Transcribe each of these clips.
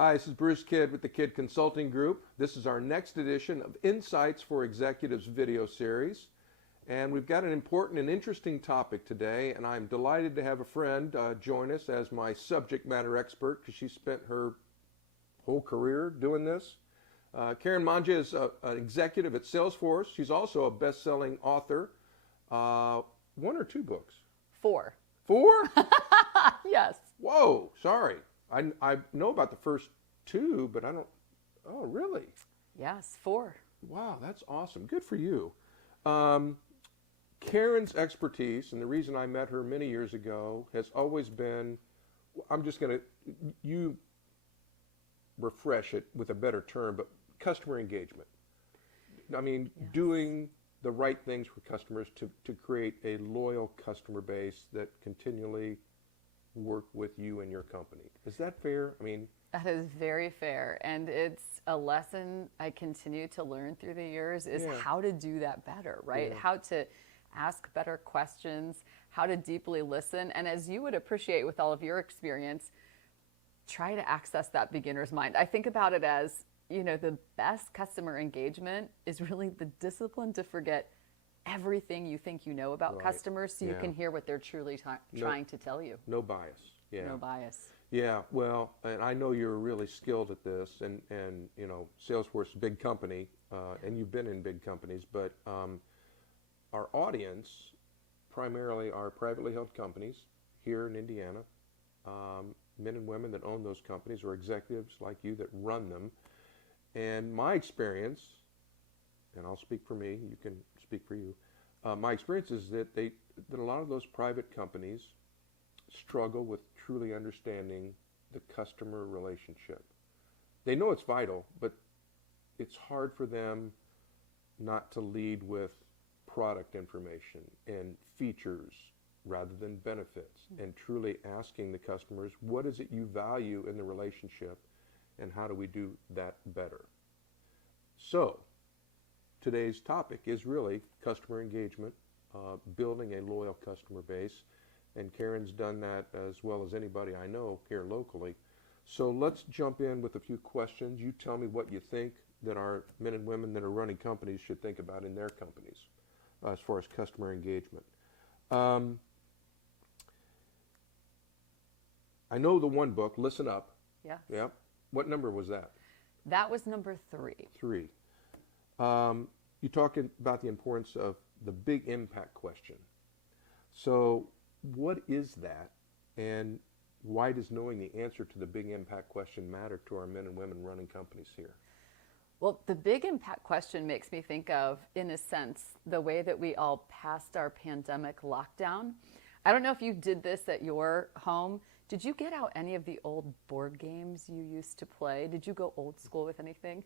Hi, this is Bruce Kidd with the Kidd Consulting Group. This is our next edition of Insights for Executives video series. And we've got an important and interesting topic today, and I'm delighted to have a friend join us as my subject matter expert because she spent her whole career doing this. Karen Mangia is an executive at Salesforce. She's also a best-selling author. One or two books? 4. 4? Yes. Whoa, sorry. I know about the first 2, but I don't. Oh, really? Yes, 4. Wow, that's awesome. Good for you. Karen's expertise, and the reason I met her many years ago, has always been, I'm just going to, you refresh it with a better term, but customer engagement. I mean, Yes. Doing the right things for customers to create a loyal customer base that continually work with you and your company. Is that fair? I mean, That is very fair. And it's a lesson I continue to learn through the years is how to do that better, right? Yeah. How to ask better questions, how to deeply listen. And as you would appreciate with all of your experience, try to access that beginner's mind. I think about it as, the best customer engagement is really the discipline to forget everything you think you know about customers so you can hear what they're truly trying to tell you. no bias. Yeah. No bias. Yeah, well, and I know you're really skilled at this, and Salesforce is a big company, and you've been in big companies, but our audience primarily are privately held companies here in Indiana, men and women that own those companies or executives like you that run them. And my experience, and I'll speak for me, you can speak for you, my experience is that that a lot of those private companies struggle with truly understanding the customer relationship. They know it's vital, but it's hard for them not to lead with product information and features rather than benefits, and truly asking the customers, what is it you value in the relationship and how do we do that better? So today's topic is really customer engagement, building a loyal customer base. And Karen's done that as well as anybody I know here locally. So let's jump in with a few questions. You tell me what you think that our men and women that are running companies should think about in their companies as far as customer engagement. I know the one book, Listen Up. Yeah. Yeah. What number was that? That was number 3. 3. You talked about the importance of the big impact question. So what is that, and why does knowing the answer to the big impact question matter to our men and women running companies here? Well, the big impact question makes me think of, in a sense, the way that we all passed our pandemic lockdown. I don't know if you did this at your home. Did you get out any of the old board games you used to play? Did you go old school with anything?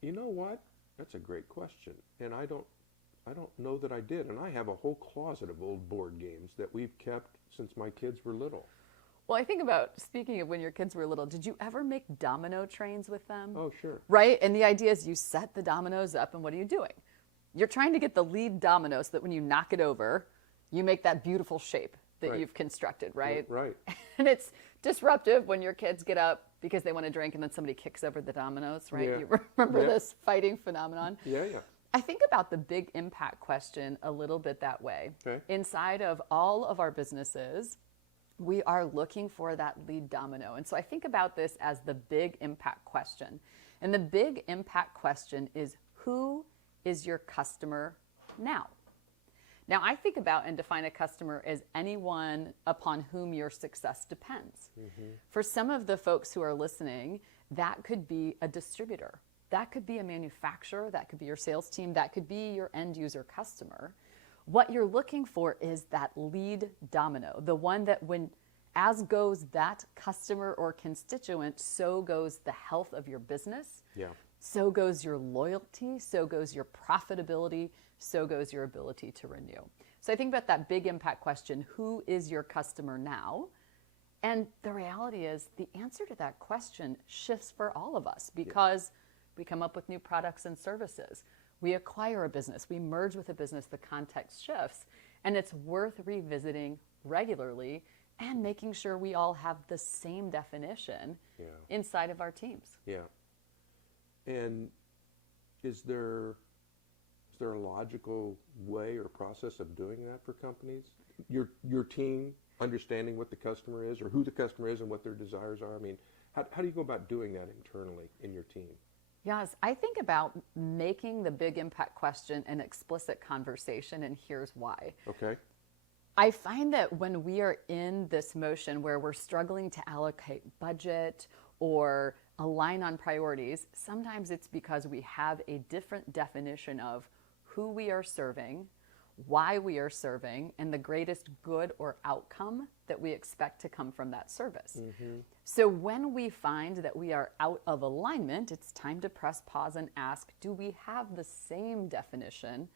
You know what? That's a great question, and I don't know that I did, and I have a whole closet of old board games that we've kept since my kids were little. Well, I think about, speaking of when your kids were little, did you ever make domino trains with them? Oh, sure. Right? And the idea is you set the dominoes up, and what are you doing? You're trying to get the lead domino so that when you knock it over, you make that beautiful shape that you've constructed, right? Right. And it's disruptive when your kids get up because they want to drink and then somebody kicks over the dominoes, right? Yeah. You remember this fighting phenomenon? Yeah. I think about the big impact question a little bit that way. Okay. Inside of all of our businesses, we are looking for that lead domino. And so I think about this as the big impact question. And the big impact question is, who is your customer now? Now, I think about and define a customer as anyone upon whom your success depends. Mm-hmm. For some of the folks who are listening, that could be a distributor. That could be a manufacturer. That could be your sales team. That could be your end user customer. What you're looking for is that lead domino, the one that as goes that customer or constituent, so goes the health of your business. Yeah. So goes your loyalty, so goes your profitability, so goes your ability to renew. So I think about that big impact question, who is your customer now? And the reality is the answer to that question shifts for all of us because we come up with new products and services. We acquire a business, we merge with a business, the context shifts, and it's worth revisiting regularly and making sure we all have the same definition Yeah. inside of our teams. Yeah. And is there a logical way or process of doing that for companies? Your team understanding what the customer is, or who the customer is and what their desires are? I mean, how do you go about doing that internally in your team? Yes, I think about making the big impact question an explicit conversation, and here's why. Okay. I find that when we are in this motion where we're struggling to allocate budget or align on priorities, sometimes it's because we have a different definition of who we are serving, why we are serving, and the greatest good or outcome that we expect to come from that service. Mm-hmm. So when we find that we are out of alignment, it's time to press pause and ask, do we have the same definition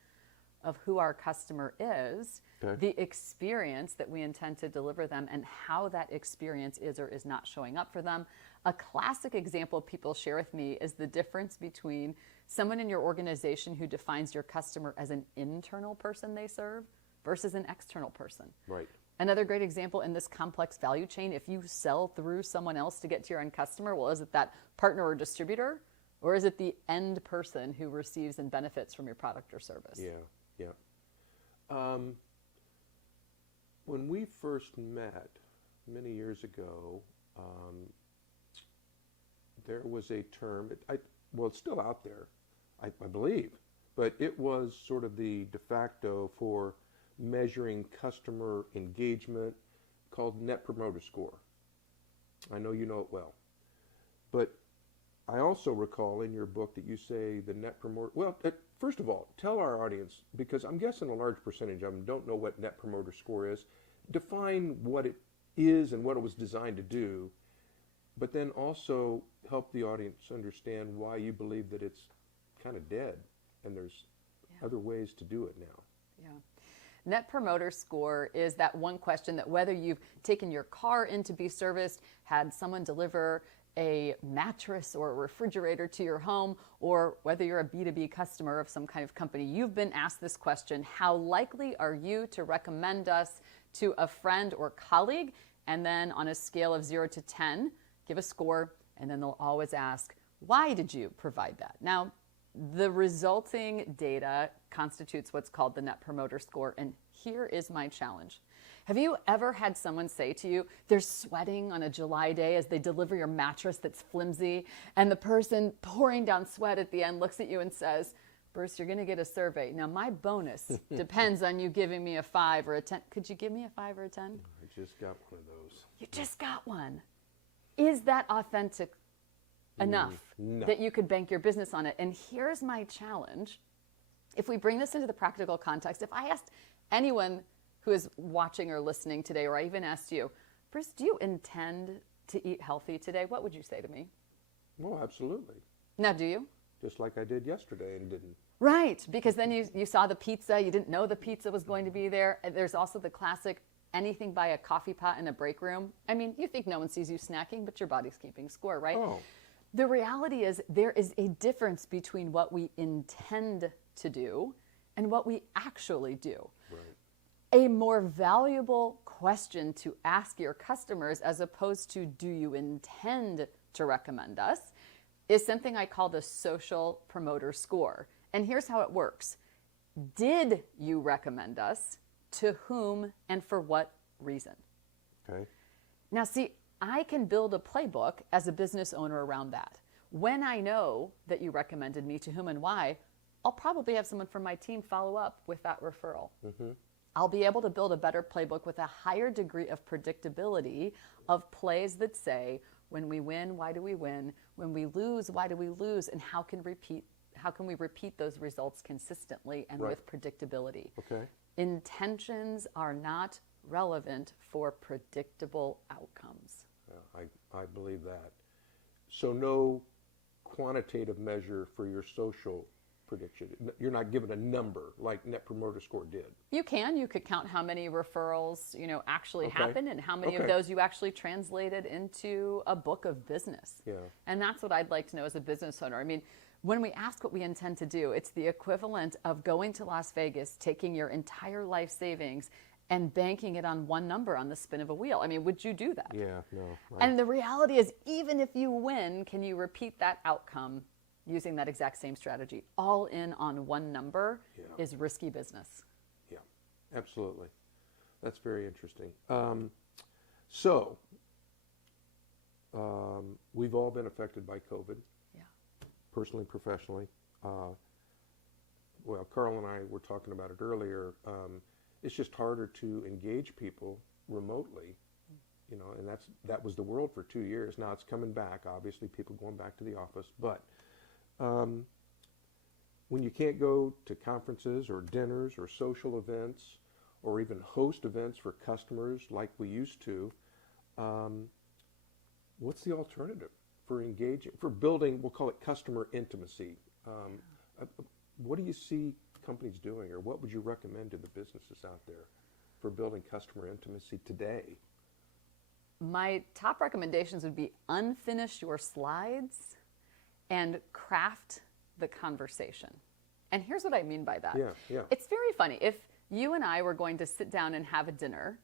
of who our customer is, Okay. the experience that we intend to deliver them, and how that experience is or is not showing up for them? A classic example people share with me is the difference between someone in your organization who defines your customer as an internal person they serve versus an external person. Right. Another great example in this complex value chain, if you sell through someone else to get to your end customer, well, is it that partner or distributor, or is it the end person who receives and benefits from your product or service? Yeah. Yeah. When we first met many years ago, there was a term, well, it's still out there, I believe, but it was sort of the de facto for measuring customer engagement, called Net Promoter Score. I know you know it well. But I also recall in your book that you say the Net Promoter, well, first of all, tell our audience, because I'm guessing a large percentage of them don't know what Net Promoter Score is. Define what it is and what it was designed to do, but then also help the audience understand why you believe that it's kind of dead and there's other ways to do it now. Yeah. Net Promoter Score is that one question that whether you've taken your car in to be serviced, had someone deliver a mattress or a refrigerator to your home, or whether you're a B2B customer of some kind of company, you've been asked this question: how likely are you to recommend us to a friend or colleague? And then on a scale of 0 to 10, give a score, and then they'll always ask, why did you provide that? Now, the resulting data constitutes what's called the Net Promoter Score, and here is my challenge. Have you ever had someone say to you, they're sweating on a July day as they deliver your mattress that's flimsy, and the person pouring down sweat at the end looks at you and says, Bruce, you're going to get a survey. Now, my bonus depends on you giving me a 5 or a 10. Could you give me a 5 or a 10? I just got one of those. You just got one. Is that authentic enough No. that you could bank your business on it? And here's my challenge. If we bring this into the practical context, if I asked anyone who is watching or listening today, or I even asked you, Bruce, do you intend to eat healthy today? What would you say to me? Oh, absolutely. Now, do you? Just like I did yesterday and didn't. Right, because then you saw the pizza, you didn't know the pizza was going to be there. There's also the classic, anything by a coffee pot in a break room. I mean, you think no one sees you snacking, but your body's keeping score, right? Oh. The reality is there is a difference between what we intend to do and what we actually do. Right. A more valuable question to ask your customers, as opposed to do you intend to recommend us, is something I call the social promoter score. And here's how it works. Did you recommend us? To whom and for what reason? Okay. Now, see, I can build a playbook as a business owner around that. When I know that you recommended me, to whom and why, I'll probably have someone from my team follow up with that referral. Mm-hmm. I'll be able to build a better playbook with a higher degree of predictability of plays that say, when we win, why do we win? When we lose, why do we lose? And how can we repeat those results consistently and Right. with predictability? Okay. Intentions are not relevant for predictable outcomes. Yeah, I believe that. So no quantitative measure for your social prediction. You're not given a number like Net Promoter Score did. You could count how many referrals, actually Okay. happened and how many of Okay. those you actually translated into a book of business. Yeah. And that's what I'd like to know as a business owner. I mean, when we ask what we intend to do, it's the equivalent of going to Las Vegas, taking your entire life savings and banking it on one number on the spin of a wheel. I mean, would you do that? Yeah, no. And the reality is, even if you win, can you repeat that outcome using that exact same strategy? All in on one number is risky business. Yeah, absolutely. That's very interesting. So, we've all been affected by COVID, Yeah. personally, professionally. Well, Carl and I were talking about it earlier. It's just harder to engage people remotely, you know, and that was the world for 2 years. Now it's coming back, obviously, people going back to the office. But when you can't go to conferences or dinners or social events or even host events for customers like we used to, what's the alternative for engaging, for building, we'll call it customer intimacy? What do you see companies doing, or what would you recommend to the businesses out there for building customer intimacy today? My top recommendations would be unfinish your slides and craft the conversation. And here's what I mean by that. Yeah. It's very funny. If you and I were going to sit down and have a dinner,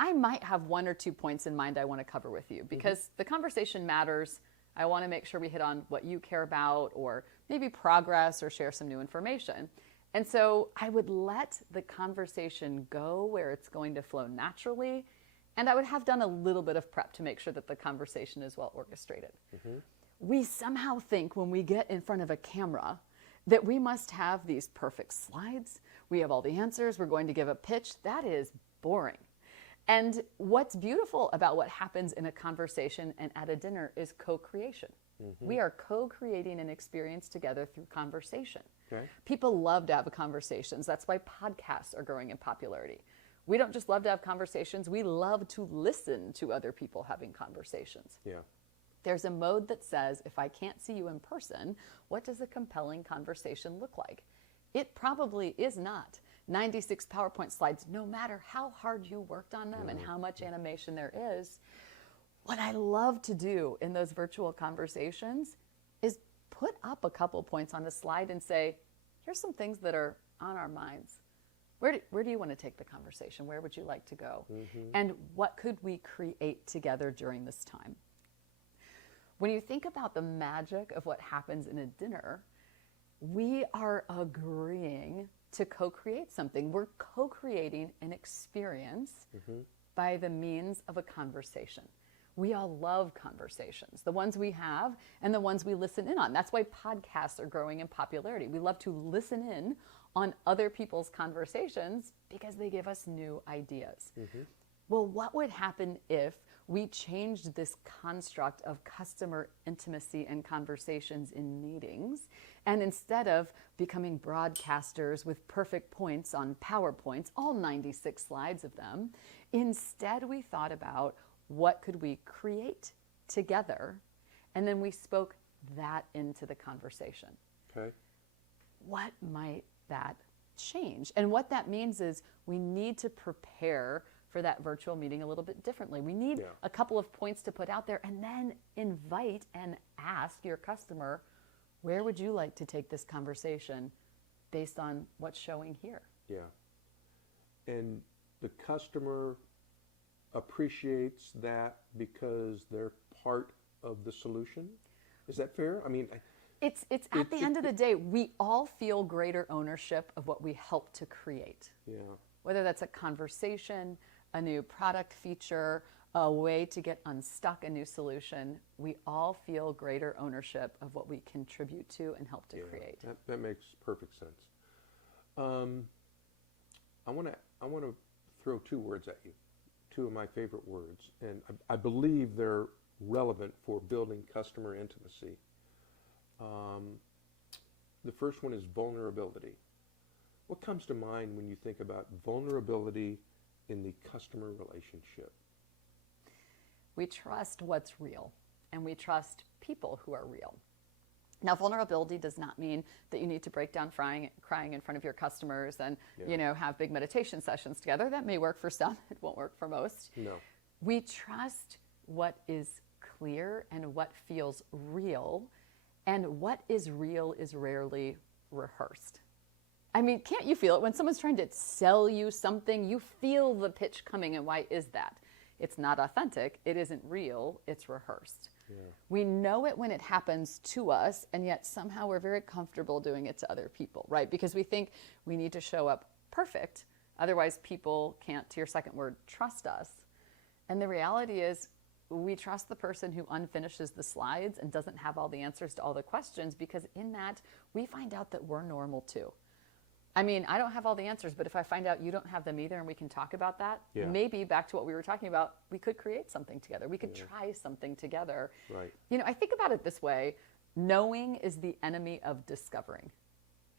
I might have 1 or 2 points in mind I want to cover with you because the conversation matters. I want to make sure we hit on what you care about, or maybe progress, or share some new information. And so I would let the conversation go where it's going to flow naturally, and I would have done a little bit of prep to make sure that the conversation is well orchestrated. We somehow think when we get in front of a camera that we must have these perfect slides, we have all the answers, we're going to give a pitch. That is boring. And what's beautiful about what happens in a conversation and at a dinner is co-creation. We are co-creating an experience together through conversation. Okay. People love to have conversations. That's why podcasts are growing in popularity. We don't just love to have conversations, we love to listen to other people having conversations. Yeah. There's a mode that says, if I can't see you in person, what does a compelling conversation look like? It probably is not 96 PowerPoint slides, no matter how hard you worked on them and how much animation there is. What I love to do in those virtual conversations is put up a couple points on the slide and say, here's some things that are on our minds. Where do you want to take the conversation? Where would you like to go? And what could we create together during this time? When you think about the magic of what happens in a dinner, we are agreeing to co-create something. We're co-creating an experience by the means of a conversation. We all love conversations, the ones we have and the ones we listen in on. That's why podcasts are growing in popularity. We love to listen in on other people's conversations because they give us new ideas. Well, what would happen if we changed this construct of customer intimacy and conversations in meetings, and instead of becoming broadcasters with perfect points on PowerPoints, all 96 slides of them, instead we thought about what could we create together, and then we spoke that into the conversation. Okay. What might that change? And what that means is we need to prepare for that virtual meeting a little bit differently. We need a couple of points to put out there, and then invite and ask your customer, where would you like to take this conversation based on what's showing here? Yeah. And the customer appreciates that because they're part of the solution? Is that fair? I mean, it's at the end of the day, we all feel greater ownership of what we help to create. yeah. Whether that's a conversation, a new product feature, a way to get unstuck, a new solution, we all feel greater ownership of what we contribute to and help to create. That makes perfect sense. I want to throw 2 words at you, 2 of my favorite words, and I believe they're relevant for building customer intimacy. The first one is vulnerability. What comes to mind when you think about vulnerability in the customer relationship? We trust what's real, and we trust people who are real. Now, vulnerability does not mean that you need to break down crying in front of your customers and have big meditation sessions together. That may work for some. It won't work for most. No. We trust what is clear and what feels real, and what is real is rarely rehearsed. I mean, can't you feel it? When someone's trying to sell you something, you feel the pitch coming. And why is that? It's not authentic. It isn't real. It's rehearsed. Yeah. We know it when it happens to us, and yet somehow we're very comfortable doing it to other people, right? Because we think we need to show up perfect. Otherwise, people can't, to your second word, trust us. And the reality is, we trust the person who unfinishes the slides and doesn't have all the answers to all the questions, because in that, we find out that we're normal too. I mean, I don't have all the answers, but if I find out you don't have them either and we can talk about that, maybe back to what we were talking about, we could create something together. We could try something together. Right. You know, I think about it this way. Knowing is the enemy of discovering.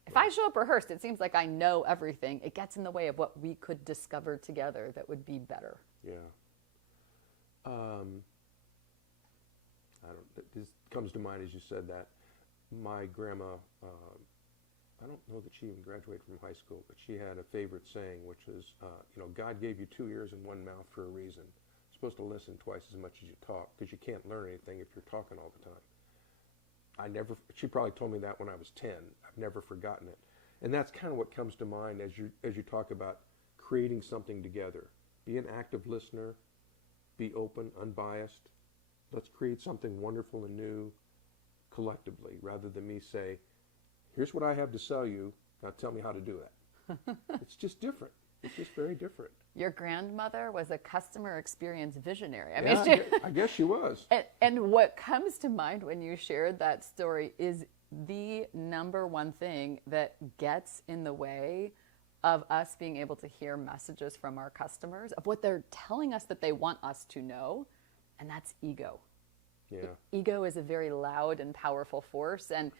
If I show up rehearsed, it seems like I know everything. It gets in the way of what we could discover together that would be better. Yeah. This comes to mind as you said that. My grandma, I don't know that she even graduated from high school, but she had a favorite saying, which is, God gave you 2 ears and 1 mouth for a reason. You're supposed to listen twice as much as you talk, because you can't learn anything if you're talking all the time. She probably told me that when I was 10. I've never forgotten it. And that's kind of what comes to mind as you talk about creating something together. Be an active listener, be open, unbiased. Let's create something wonderful and new collectively, rather than me say, here's what I have to sell you, now tell me how to do it. It's just different. It's just very different. Your grandmother was a customer experience visionary. I guess she was. And what comes to mind when you shared that story is the number one thing that gets in the way of us being able to hear messages from our customers, of what they're telling us that they want us to know, and that's ego. Yeah. Ego is a very loud and powerful force, and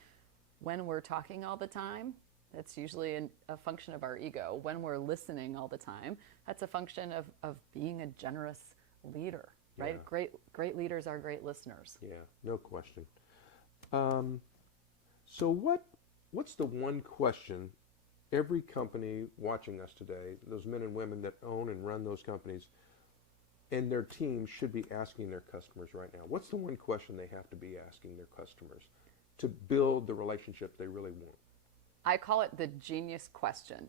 when we're talking all the time, that's usually a function of our ego. When we're listening all the time, that's a function of being a generous leader, right? Yeah. Great leaders are great listeners. Yeah, no question. So what's the one question every company watching us today, those men and women that own and run those companies, and their teams should be asking their customers right now? What's the one question they have to be asking their customers to build the relationship they really want? I call it the genius question.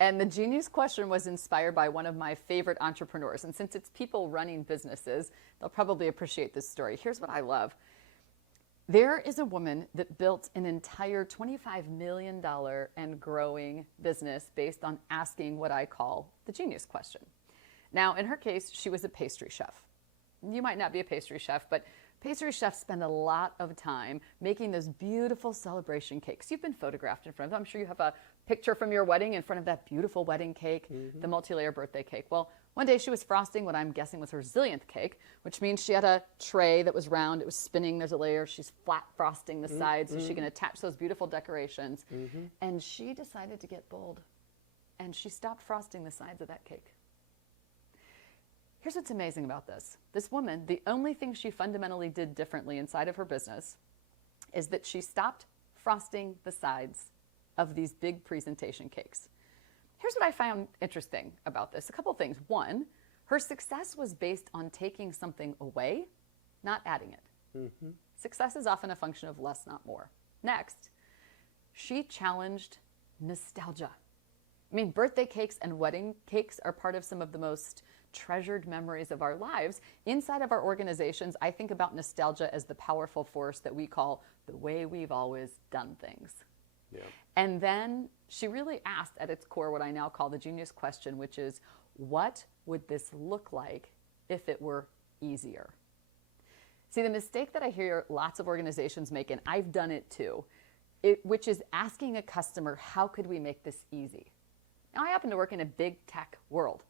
And the genius question was inspired by one of my favorite entrepreneurs. And since it's people running businesses, they'll probably appreciate this story. Here's what I love. There is a woman that built an entire $25 million and growing business based on asking what I call the genius question. Now, in her case, she was a pastry chef. You might not be a pastry chef, but pastry chefs spend a lot of time making those beautiful celebration cakes. You've been photographed in front of them. I'm sure you have a picture from your wedding in front of that beautiful wedding cake, the multi-layer birthday cake. Well, one day she was frosting what I'm guessing was her zillionth cake, which means she had a tray that was round. It was spinning. There's a layer. She's flat frosting the sides so she can attach those beautiful decorations. And she decided to get bold, and she stopped frosting the sides of that cake. Here's what's amazing about this. This woman, the only thing she fundamentally did differently inside of her business is that she stopped frosting the sides of these big presentation cakes. Here's what I found interesting about this. A couple things. One, her success was based on taking something away, not adding it. Success is often a function of less, not more. Next, she challenged nostalgia. I mean, birthday cakes and wedding cakes are part of some of the most treasured memories of our lives. Inside of our organizations, I think about nostalgia as the powerful force that we call the way we've always done things. Yeah. And then she really asked at its core what I now call the genius question, which is, what would this look like if it were easier? See, the mistake that I hear lots of organizations make, and I've done it too, which is asking a customer, how could we make this easy? Now, I happen to work in a big tech world.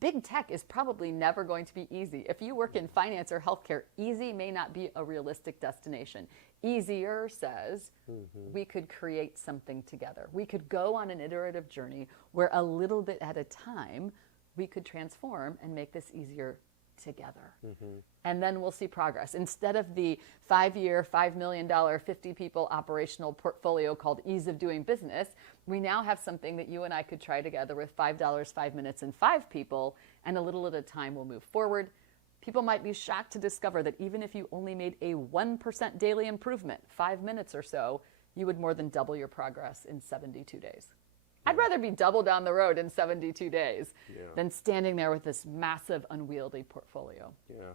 Big tech is probably never going to be easy. If you work in finance or healthcare, easy may not be a realistic destination. Easier says we could create something together. We could go on an iterative journey where a little bit at a time, we could transform and make this easier together. And then we'll see progress. Instead of the 5-year, $5 million, 50 people operational portfolio called Ease of Doing Business, we now have something that you and I could try together with $5, 5 minutes, and 5 people, and a little at a time we'll move forward. People might be shocked to discover that even if you only made a 1% daily improvement, 5 minutes or so, you would more than double your progress in 72 days. I'd rather be double down the road in 72 days Yeah. than standing there with this massive, unwieldy portfolio. Yeah.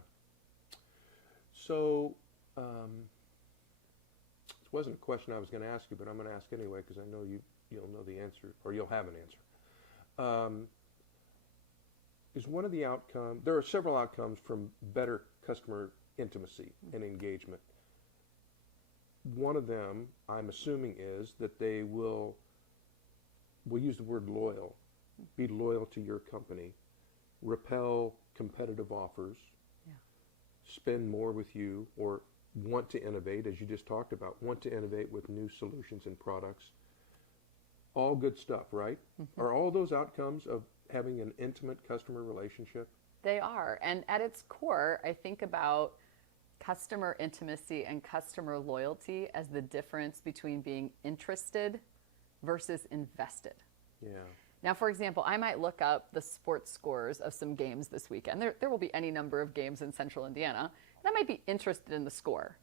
So, this wasn't a question I was going to ask you, but I'm going to ask anyway because I know you'll know the answer, or you'll have an answer. Is one of the outcomes, there are several outcomes from better customer intimacy and engagement. One of them, I'm assuming, is that they will, we'll use the word loyal, be loyal to your company, repel competitive offers, Yeah. spend more with you, or want to innovate, as you just talked about, want to innovate with new solutions and products. All good stuff, right? Mm-hmm. Are all those outcomes of having an intimate customer relationship? They are. And at its core, I think about customer intimacy and customer loyalty as the difference between being interested versus invested. Yeah. Now, for example, I might look up the sports scores of some games this weekend. There will be any number of games in Central Indiana, and I might be interested in the score.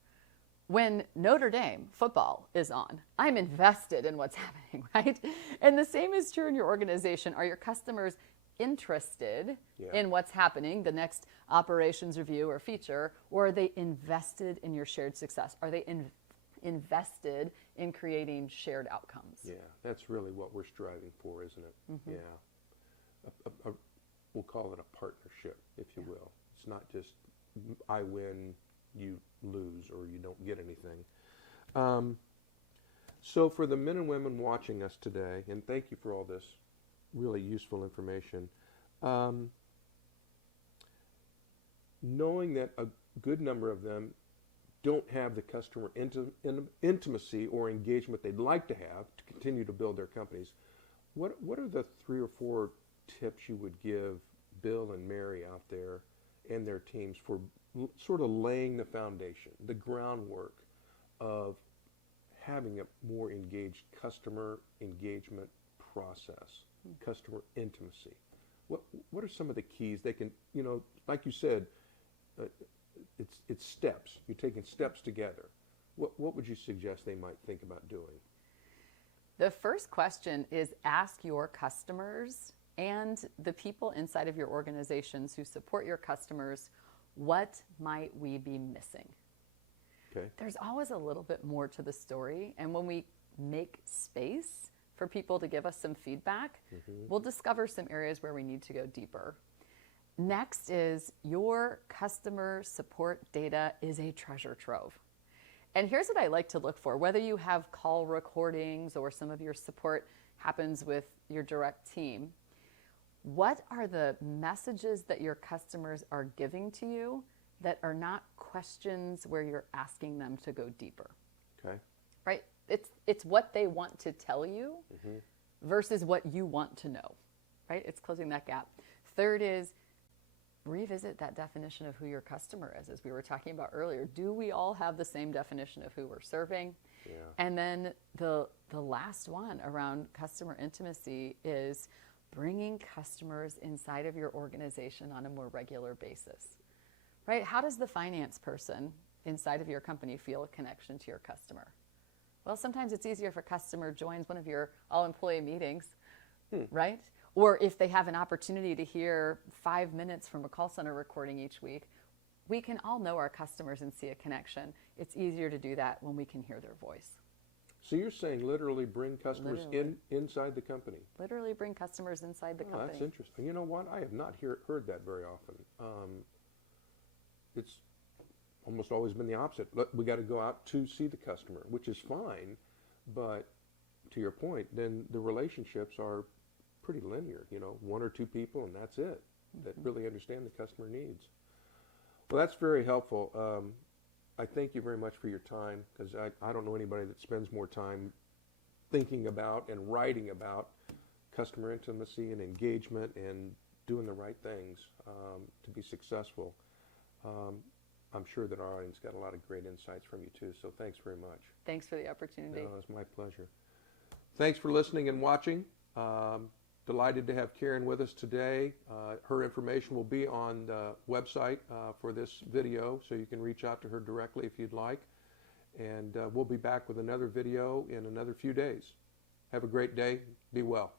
When Notre Dame football is on, I'm invested in what's happening, right? And the same is true in your organization. Are your customers interested in what's happening, the next operations review or feature, or are they invested in your shared success? Are they invested in creating shared outcomes? Yeah, that's really what we're striving for, isn't it? Mm-hmm. Yeah. We'll call it a partnership, if you will. It's not just I win, you lose, or you don't get anything. So for the men and women watching us today, and thank you for all this really useful information, knowing that a good number of them don't have the customer intimacy or engagement they'd like to have to continue to build their companies, what are the 3 or 4 tips you would give Bill and Mary out there and their teams for sort of laying the foundation, the groundwork of having a more engaged customer engagement process, customer intimacy? What are some of the keys they can, like you said, it's steps. You're taking steps together. What would you suggest they might think about doing? The first question is ask your customers and the people inside of your organizations who support your customers, what might we be missing? Okay. There's always a little bit more to the story, and when we make space for people to give us some feedback, we'll discover some areas where we need to go deeper. Next is your customer support data is a treasure trove. And here's what I like to look for, whether you have call recordings or some of your support happens with your direct team. What are the messages that your customers are giving to you that are not questions where you're asking them to go deeper? Okay. Right? It's what they want to tell you versus what you want to know, right? It's closing that gap. Third is revisit that definition of who your customer is, as we were talking about earlier. Do we all have the same definition of who we're serving? Yeah. And then the last one around customer intimacy is bringing customers inside of your organization on a more regular basis, right? How does the finance person inside of your company feel a connection to your customer? Well, sometimes it's easier if a customer joins one of your all-employee meetings, right? Or if they have an opportunity to hear 5 minutes from a call center recording each week, we can all know our customers and see a connection. It's easier to do that when we can hear their voice. So you're saying literally bring customers inside the company? Literally bring customers inside the company. That's interesting. You know what? I have not heard that very often. It's almost always been the opposite. We got to go out to see the customer, which is fine, but to your point, then the relationships are pretty linear, 1 or 2 people and that's it, that really understand the customer needs. Well, that's very helpful. I thank you very much for your time, because I don't know anybody that spends more time thinking about and writing about customer intimacy and engagement and doing the right things to be successful. I'm sure that our audience got a lot of great insights from you too, so thanks very much. Thanks for the opportunity. No, it's my pleasure. Thanks for listening and watching. Delighted to have Karen with us today. Her information will be on the website for this video, so you can reach out to her directly if you'd like. And we'll be back with another video in another few days. Have a great day. Be well.